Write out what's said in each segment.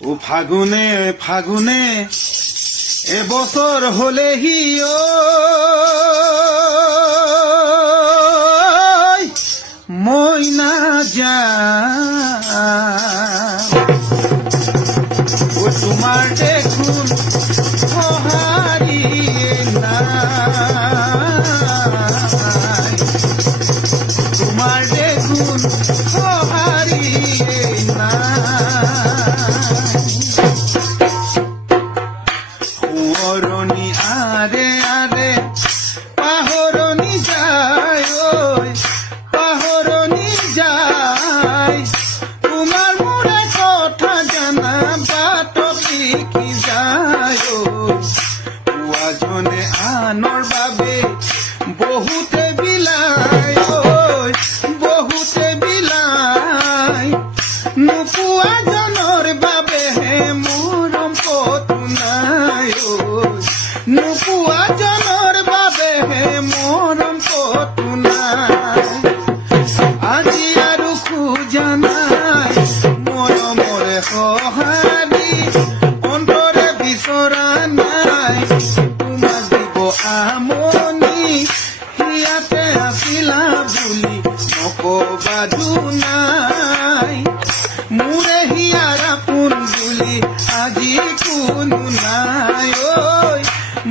ও ফাগুনে ফাগুনে এবছর হলেহি মই না যাম ও তোমার দেখুন সহারিয়ে নাই তোমার দেখুন সহারিয়ে নাই আরে আরে পাহরনি যায় পাহরনি যায় তোমার মোরে কথা জানা বাট কি যায় পুয়াজনে আনর বাবে বহুতে বিলায় বহুতে বিলায় নুপুয়াজনৰ বাবে হে মৰম কতো নাই নুপুয়াজনৰ বাবে হে মৰম কতো নাই আজি আৰু খোজা নাই মৰমৰে সহাৰি অন্তৰে বিচৰা নাই তোমাক দিব আমনি হিয়াতে আছিলা বুলি নকবা দুনাই মোৰে হিয়াৰ আপোন বুলি আজি কোনো নাই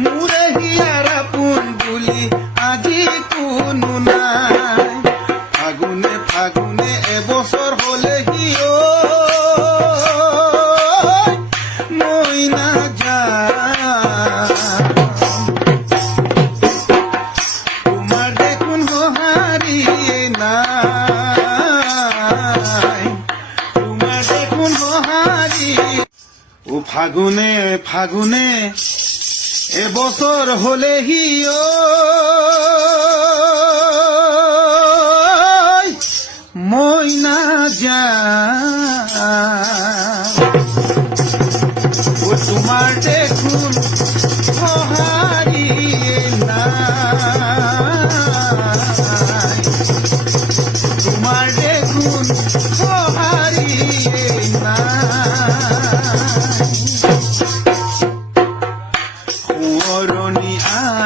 মোৰে হিয়াৰ আপোন বুলি আজি কোনো নাই ফাগুনে ফাগুনে এবছৰ হলেহি মই না যাম তোমার দেখুন সহারিয়ে নাই তোমার দেখুন সহারি ও ফাগুনে ফাগুনে এবছর হলেহি মই না যাম ও তোমার দেখুন সহারিয়ে নাই তোমার দেখুন সহারিয়ে নাই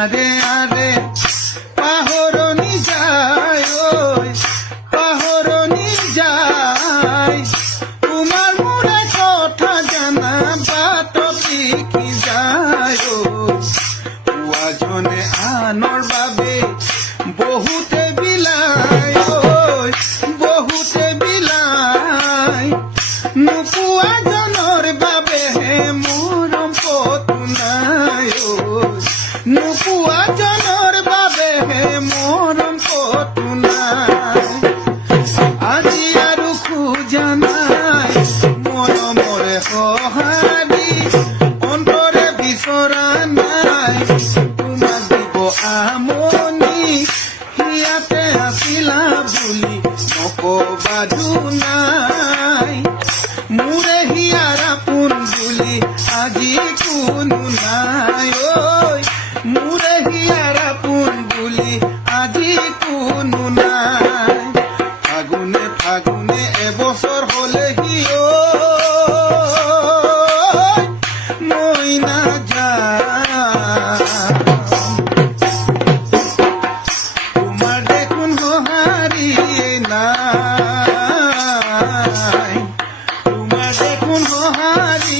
আরে আরে পাহরনি যায় পাহরনি যায় তোমার মোরে কথা জানা বাট কি যায় পুয়াজনে আনর বাবে বহুতে বিলায় বহুতে বিলায় নুপুয়াজনৰ বাবে হে মৰম কতো নাই নুপুয়াজনৰ বাবে হে মৰম কতো নাই আজি আৰু খোজা নাই মৰমৰে সহাৰি অন্তৰে বিচৰা নাই তোমাক দিব আমনি হিয়াতে আছিলা বুলি নকবা দুনাই মোৰে হিয়াৰ আপোন বুলি আজি কোনো নাই মোৰে হিয়াৰ আপোন বুলি আজি কোনো নাই ফাগুনে ফাগুনে এবছৰ হলেহি মই না যাম তোমাৰ দেখুন সহাৰিয়ে নাই তোমাৰ দেখুন সহাৰি